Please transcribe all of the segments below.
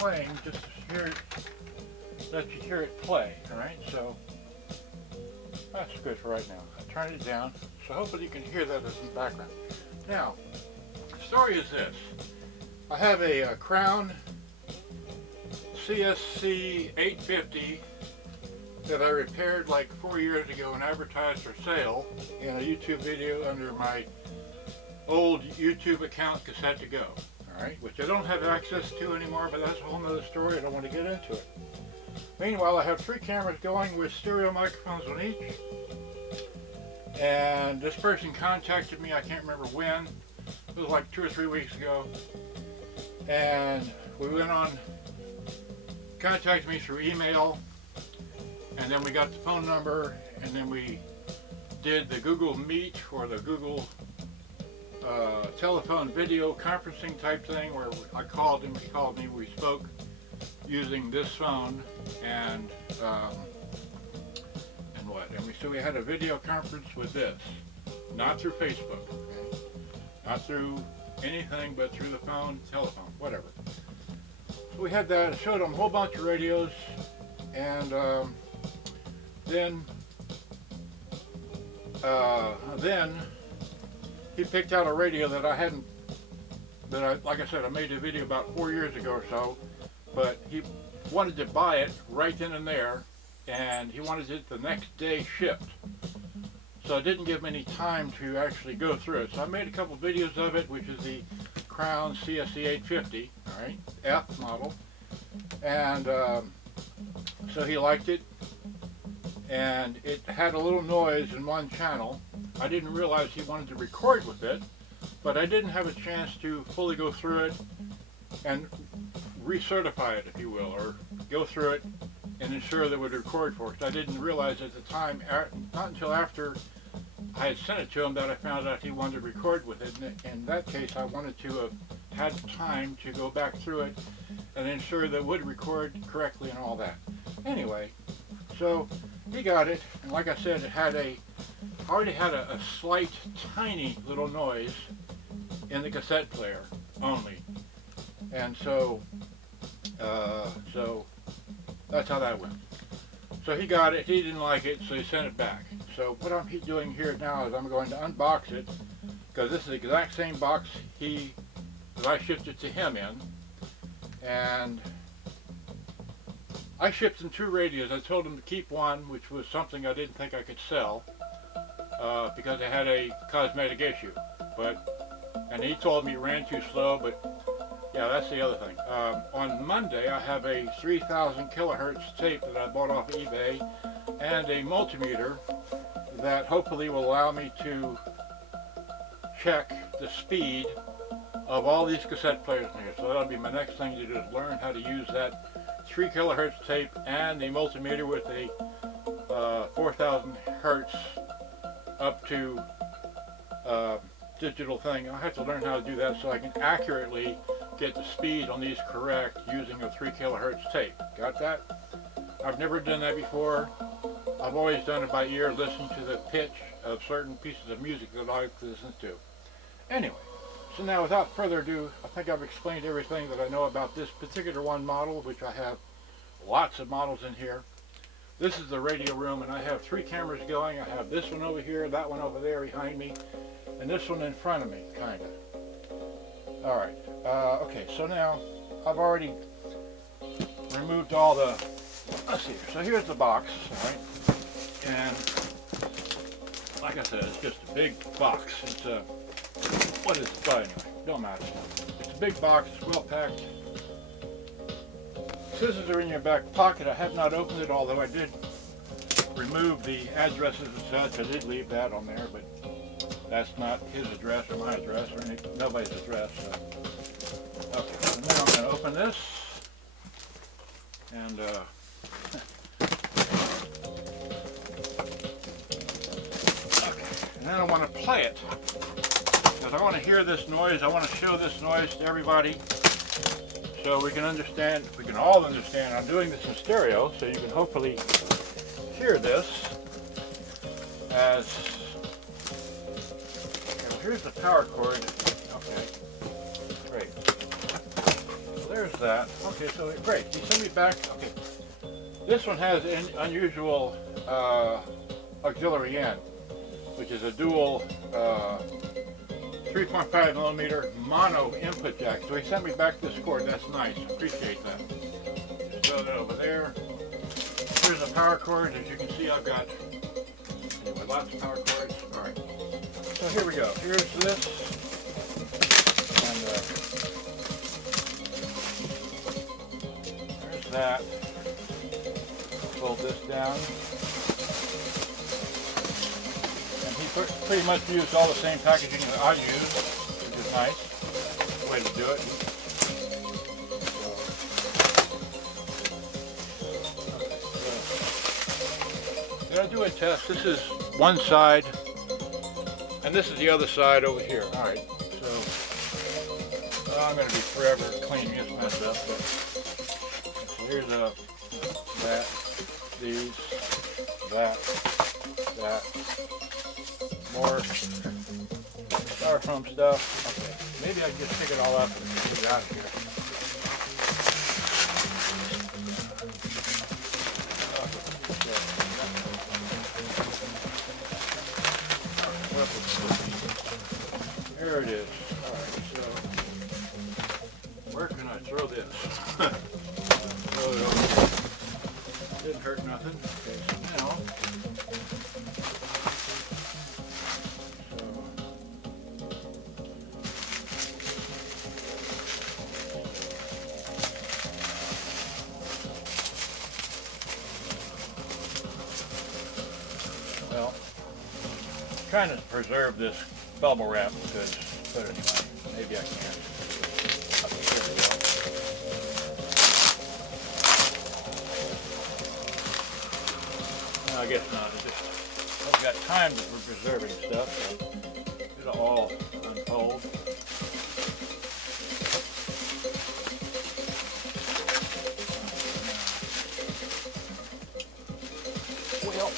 playing just to hear it, let you hear it play, alright? So that's good for right now. I turned it down, so hopefully you can hear that as in the background. Now, the story is this. I have a Crown CSC-850 that I repaired like 4 years ago and advertised for sale in a YouTube video under my old YouTube account, Cassette to Go, alright, which I don't have access to anymore, but that's a whole nother story. I don't want to get into it. Meanwhile, I have 3 cameras going with stereo microphones on each, and this person contacted me, I can't remember when, it was like 2 or 3 weeks ago, and we went on, contacted me through email, and then we got the phone number, and then we did the Google Meet or the Google telephone video conferencing type thing where I called him, he called me, we spoke using this phone, and so we had a video conference with this, not through Facebook, okay? Not through anything but through the phone, telephone, whatever. So we had that, showed him a whole bunch of radios, and then he picked out a radio that I hadn't, like I said, I made a video about 4 years ago or so, but he wanted to buy it right then and there, and he wanted it the next day shipped. So I didn't give him any time to actually go through it. So I made a couple videos of it, which is the Crown CSC-850, all right, F model, and so he liked it, and it had a little noise in one channel. I didn't realize he wanted to record with it, but I didn't have a chance to fully go through it and recertify it, if you will, or go through it and ensure that it would record for it. I didn't realize at the time, not until after I had sent it to him, that I found out he wanted to record with it. And in that case, I wanted to have had time to go back through it and ensure that it would record correctly and all that. Anyway, so he got it, and like I said, it had already had a slight, tiny little noise in the cassette player only. And so that's how that went. So he got it, he didn't like it, so he sent it back. So what I'm doing here now is I'm going to unbox it, because this is the exact same box that I shipped it to him in. And I shipped him 2 radios. I told him to keep one, which was something I didn't think I could sell, because it had a cosmetic issue. And he told me it ran too slow, but yeah, that's the other thing. On Monday, I have a 3,000 kilohertz tape that I bought off eBay, and a multimeter that hopefully will allow me to check the speed of all these cassette players in here. So that'll be my next thing to do, is learn how to use that 3 kilohertz tape and the multimeter with a 4,000 hertz up to digital thing. I have to learn how to do that so I can accurately get the speed on these correct using a 3 kilohertz tape. Got that? I've never done that before. I've always done it by ear, listening to the pitch of certain pieces of music that I like to listen to. Anyway, so now without further ado, I think I've explained everything that I know about this particular one model, which I have lots of models in here. This is the radio room, and I have 3 cameras going. I have this one over here, that one over there behind me, and this one in front of me, kind of. Alright, okay, so now I've already removed all the, let's see, so here's the box, alright, and like I said, it's just a big box. It's a, what is it? Anyway, don't matter. It's a big box, it's well packed. Scissors are in your back pocket. I have not opened it, although I did remove the addresses and such. I did leave that on there, but that's not his address or my address or nobody's address. So. Okay, so now I'm going to open this, and okay, and then I want to play it, because I want to hear this noise. I want to show this noise to everybody, so we can understand, we can all understand. I'm doing this in stereo, so you can hopefully hear this as. Here's the power cord. Okay, great. So there's that. Okay, so great. He sent me back. Okay, this one has an unusual auxiliary in, which is a dual 3.5 millimeter mono input jack. So he sent me back this cord. That's nice. Appreciate that. Just throw that over there. Here's the power cord. As you can see, I've got anyway, lots of power cords. All right. So here we go. Here's this. And there's that. Fold this down. And he pretty much used all the same packaging that I use, which is nice. Way to do it. I'm going to do a test. This is one side, and this is the other side over here. All right, so I'm going to be forever cleaning this mess up. But, so here's that, these, that, more styrofoam stuff. Okay, maybe I can just pick it all up and get it out of here. There it is. Alright, so where can I throw this? Throw it over. Didn't hurt nothing. Okay, so now well, trying to preserve this bubble wrap because, but anyway, maybe I can. No, I guess not. I've got time for preserving stuff, so it'll all unfold. Well.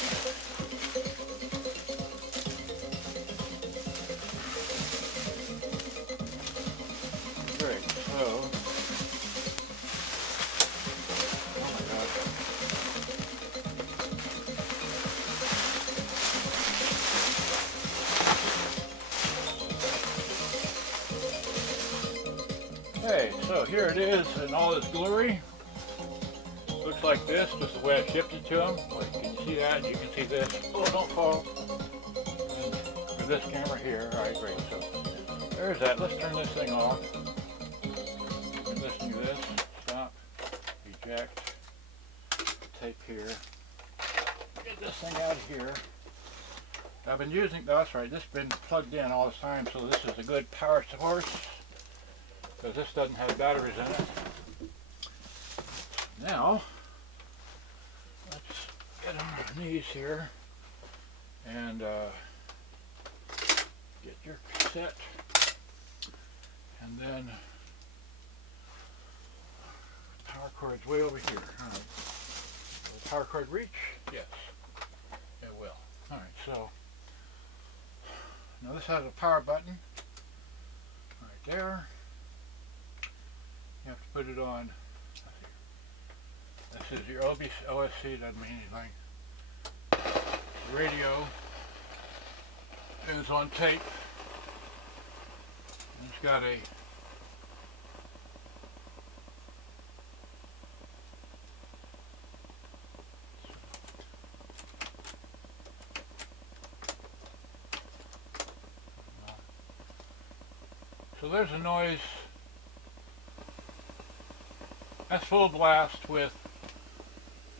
Okay, so here it is in all its glory. Looks like this, just the way I shipped it to them. Like, can you see that? You can see this. Oh, don't fall. And for this camera here. Alright, great. So there's that. Let's turn this thing off. And let's do this. Stop. Eject. Tape here. Get this thing out of here. I've been using, oh, that's right, this has been plugged in all this time, so this is a good power source. Because this doesn't have batteries in it. Now, let's get on our knees here and get your cassette, and then power cord's way over here. All right. Will the power cord reach? Yes, it will. All right, so now this has a power button right there. You have to put it on. This is your OSC, doesn't mean anything. The radio is on tape. And it's got a so there's a noise. That's full blast with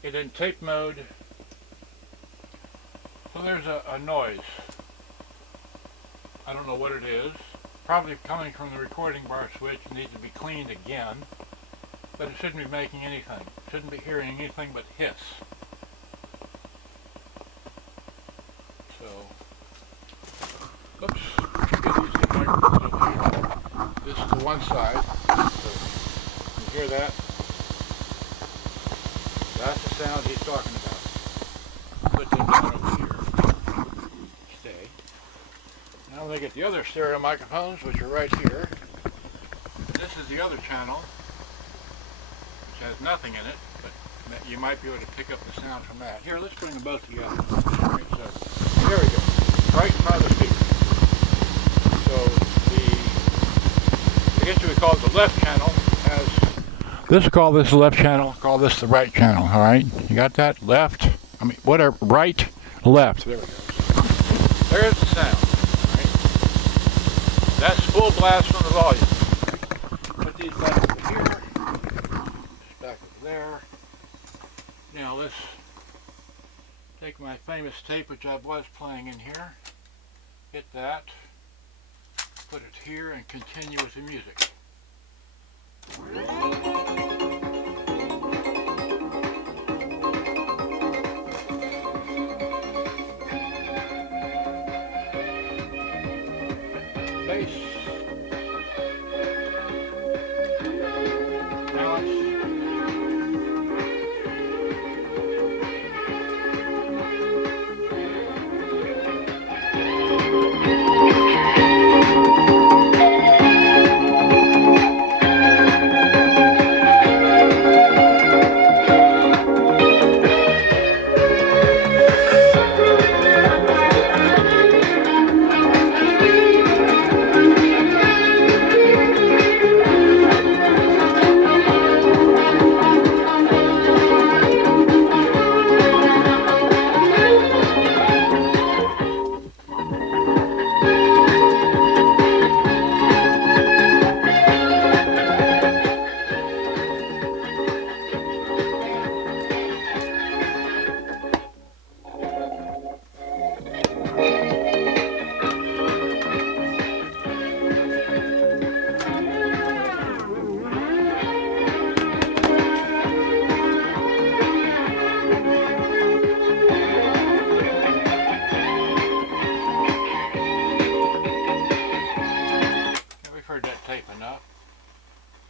it in tape mode. So there's a noise. I don't know what it is. Probably coming from the recording bar switch. It needs to be cleaned again. But it shouldn't be making anything. Shouldn't be hearing anything but hiss. So, oops. Get these two microphones over here. This is the one side. So, you hear that? That's the sound he's talking about. Put them down over here. Stay. Now I'm going to get the other stereo microphones, which are right here. This is the other channel. has nothing in it, but you might be able to pick up the sound from that. Here, let's bring them both together. Right, so there we go, right in front of the speaker. So I guess you would call it the left channel has. This will call this the left channel. Call this the right channel. All right, you got that? Left. I mean, whatever. Right, left. There we go. There's the sound. Right? That's full blast from the volume. Put these back over here. Back over there. Now let's take my famous tape, which I was playing in here. Hit that. Put it here and continue with the music. Bass. Balance.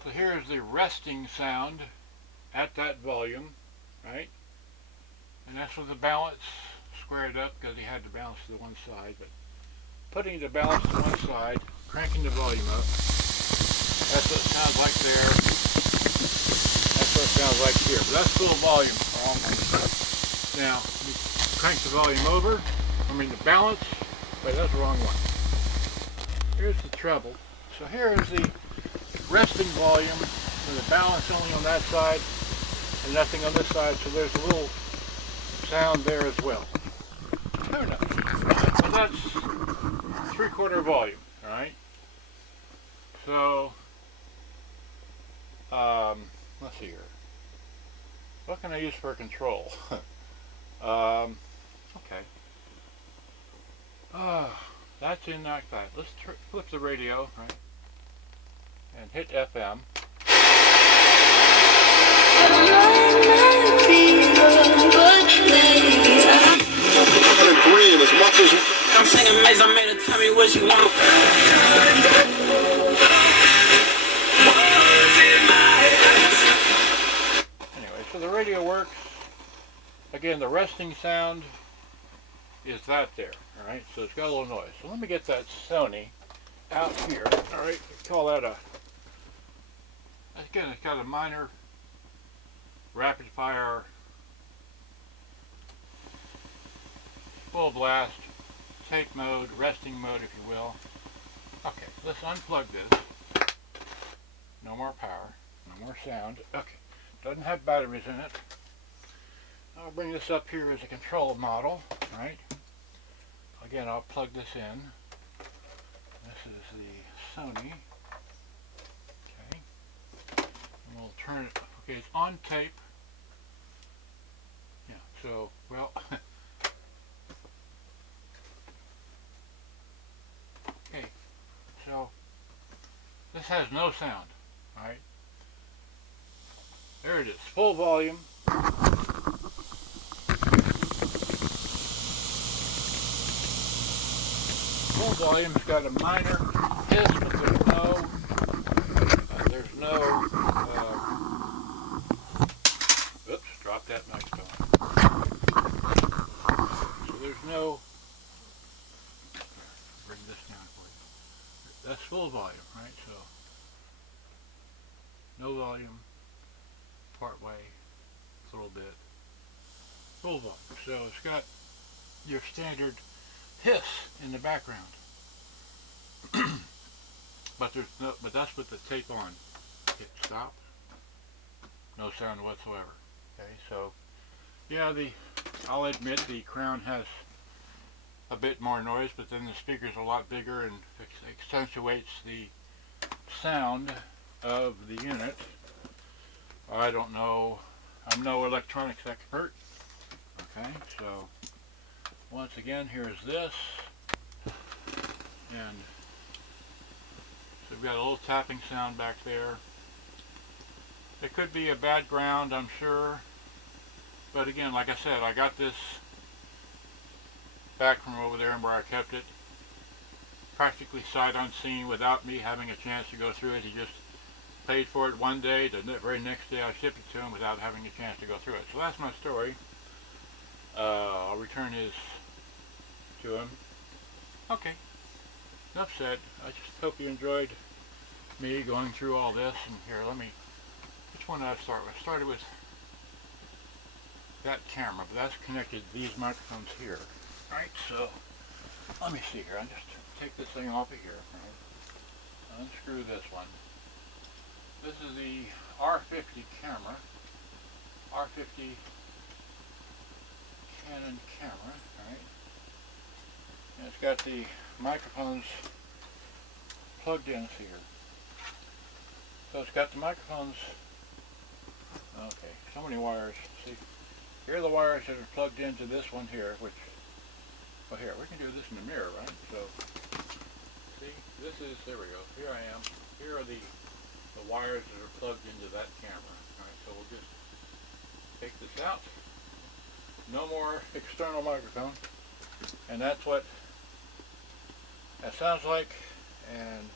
So here's the resting sound at that volume, right? And that's with the balance squared up because he had to balance to the one side. But putting the balance to one side, cranking the volume up, that's what it sounds like there. That's what it sounds like here. But that's full volume. Now, you crank the volume over, the balance, wait, that's the wrong one. Here's the treble. So here is the resting volume with the balance only on that side and nothing on this side, so there's a little sound there as well. Who knows? So that's 3/4 volume, alright? So, let's see here. What can I use for control? Okay. That's in like that. Let's flip the radio, right? And hit FM. I'm singing Maze, I made her tell me what you want. Anyway, so the radio works. Again, the resting sound is that there. Alright, so it's got a little noise. So let me get that Sony out here. Alright, call that a, again, it's got a minor rapid fire full blast tape mode, resting mode if you will. Okay, let's unplug this. No more power, no more sound. Okay, doesn't have batteries in it. I'll bring this up here as a control model, right? Again, I'll plug this in. This is the Sony. Okay. And we'll turn it, okay, it's on tape. Yeah, so, well, okay, so this has no sound, right? There it is, full volume. Full volume's got a minor hiss, but there's no, oops, dropped that microphone. So there's no, bring this down for you. That's full volume, right? So, no volume. part way. It's a little bit. Oval. So it's got your standard hiss in the background. But there's no, but that's with the tape on. Hit stop. No sound whatsoever. Okay, so yeah, I'll admit the Crown has a bit more noise, but then the speaker's a lot bigger and accentuates the sound of the unit. I don't know. I'm no electronics expert. Okay, so once again, here's this, and so we've got a little tapping sound back there. It could be a bad ground, I'm sure, but again, like I said, I got this back from over there where I kept it practically sight unseen without me having a chance to go through it. He just paid for it one day, the very next day I shipped it to him without having a chance to go through it. So that's my story. I'll return his to him. Okay, enough said. I just hope you enjoyed me going through all this. And here, which one did I start with? I started with that camera, but that's connected to these microphones here. Right, so let me see here. I'll just take this thing off of here. Right? Unscrew this one. This is the R50 camera. R50 Canon camera, right? And it's got the microphones plugged in here. So it's got the microphones. Okay, so many wires. See, here are the wires that are plugged into this one here, which, well, here, we can do this in the mirror, right? So, see, this is, there we go, here I am. Here are the wires that are plugged into that camera. Alright, so we'll just take this out. No more external microphone. And that's what that sounds like. And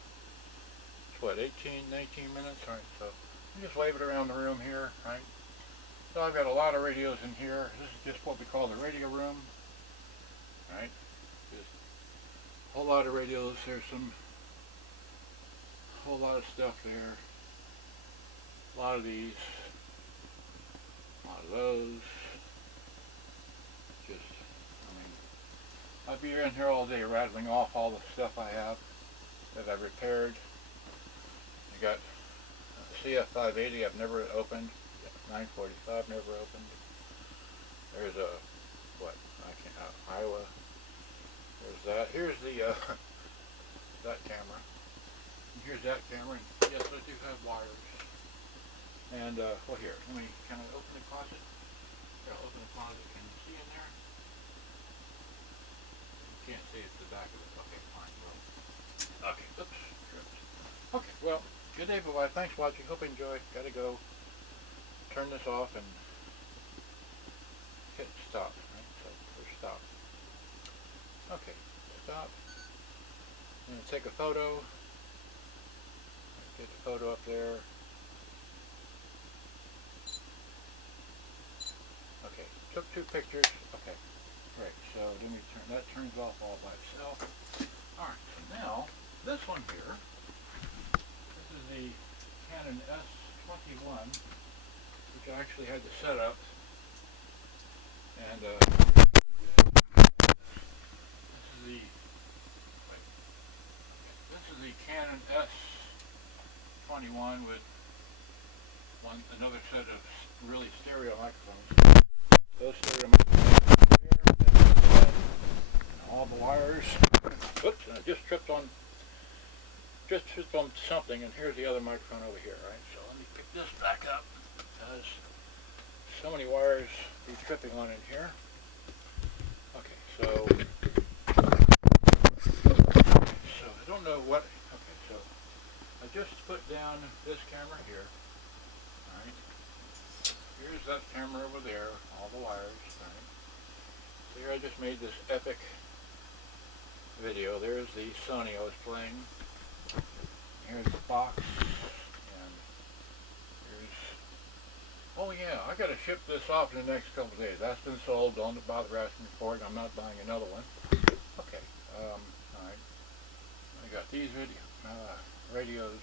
it's what, 18, 19 minutes? Alright, so you just wave it around the room here, right? So I've got a lot of radios in here. This is just what we call the radio room. Right? Just a whole lot of radios. There's a whole lot of stuff there. A lot of these. A lot of those. Just, I mean, I'd be in here all day rattling off all the stuff I have that I've repaired. I got CF-580 I've never opened. 945 never opened. There's a, what, Iowa. There's that. Here's the, that camera. And here's that camera. And yes, I do have wires. And, well, here, can I open the closet? Here, I'll open the closet. Can you see in there? You can't see, it's the back of it. Okay, fine. Well, okay, oops. Okay, well, good day, bye-bye. Thanks for watching. Hope you enjoyed. Gotta go. Turn this off and hit stop, right? So, push stop. Okay, stop. I'm going to take a photo. Get the photo up there. Okay, took 2 pictures. Okay, great. So let me turn, that turns off all by itself. Alright, so now, this one here, this is the Canon S21. Which I actually had to set up, and this is the Canon S21 with another set of really stereo microphones. Those stereo microphones here, and all the wires. Oops! And I just tripped on something, and here's the other microphone over here. Right, so let me pick this back up. Because so many wires be tripping on in here. Okay, so I don't know what. Okay, so I just put down this camera here. Alright. Here's that camera over there, all the wires. Alright. So here I just made this epic video. There's the Sony I was playing. Here's the box. Oh yeah, I gotta ship this off in the next couple of days. That's been sold. Don't bother asking me for it. I'm not buying another one. Okay. Alright. I got these radios.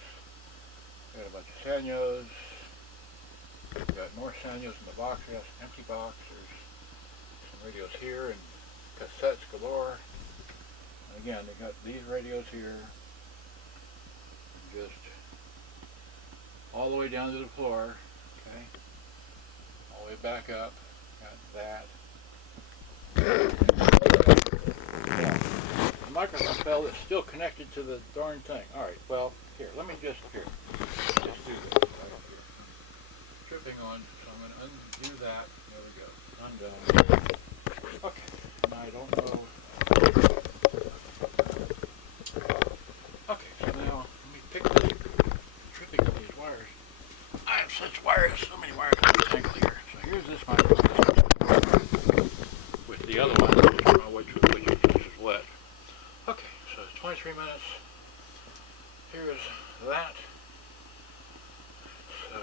I got a bunch of Sanyos. We've got more sound units in the box. We got an empty box. There's some radios here and cassettes galore. And again, they got these radios here. Just all the way down to the floor. Okay. All the way back up. Got that. Yeah. The microphone bell is still connected to the darn thing. Alright, well, here, let me just do this right here. Tripping on, so I'm going to undo that. There we go. Undone. Okay, now I don't know. Okay, so now let me pick this tripping of these wires. I have such wires, so many wires to tangle here. So here's this microphone with the other one. I don't know which is what. Okay, so it's 23 minutes. Here's that. So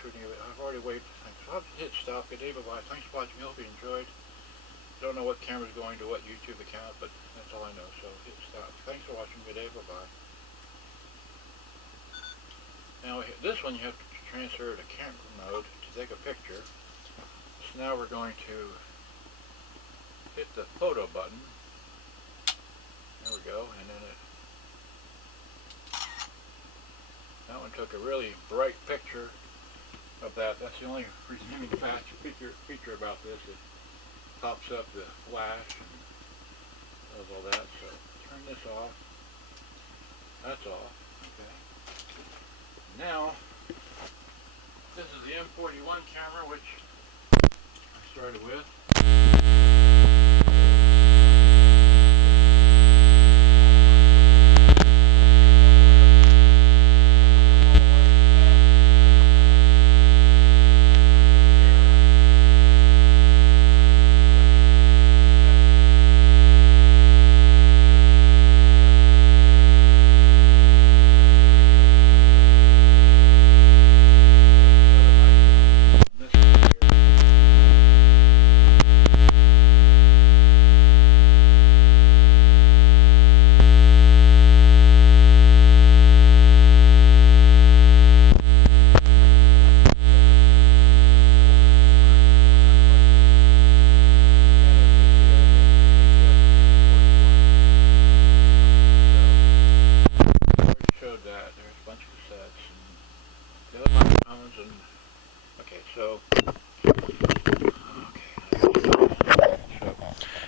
shooting of it. I've already waited. Thanks. So I'll hit stop. Good day, bye-bye. Thanks for watching. I hope you enjoyed. Don't know what camera's going to what YouTube account, but that's all I know. So hit stop. Thanks for watching. Good day, bye-bye. Now this one you have to transfer to camera mode to take a picture. So now we're going to hit the photo button. There we go, and then that one took a really bright picture of that. That's the only redeeming feature about this. It pops up the flash and does all that. So turn this off. That's off. Okay. Now this is the M41 camera, which I started with.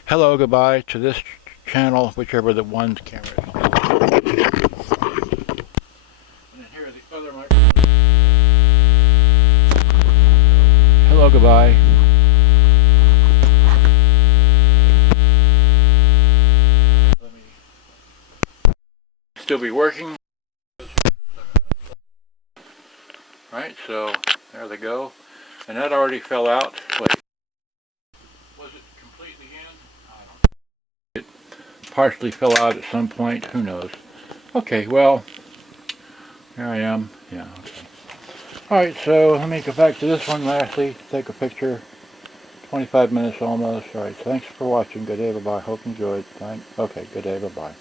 Hello, goodbye to this channel, whichever the one's camera is. And then here are the other microphones. Hello, goodbye. Let me still be working. Right, so there they go. And that already fell out. Wait. Was it completely in? I don't know. It partially fell out at some point. Who knows? Okay, well, here I am. Yeah, okay. Alright, so let me go back to this one lastly. Take a picture. 25 minutes almost. Alright, thanks for watching. Good day, bye-bye. Hope you enjoyed. Okay, good day, bye-bye.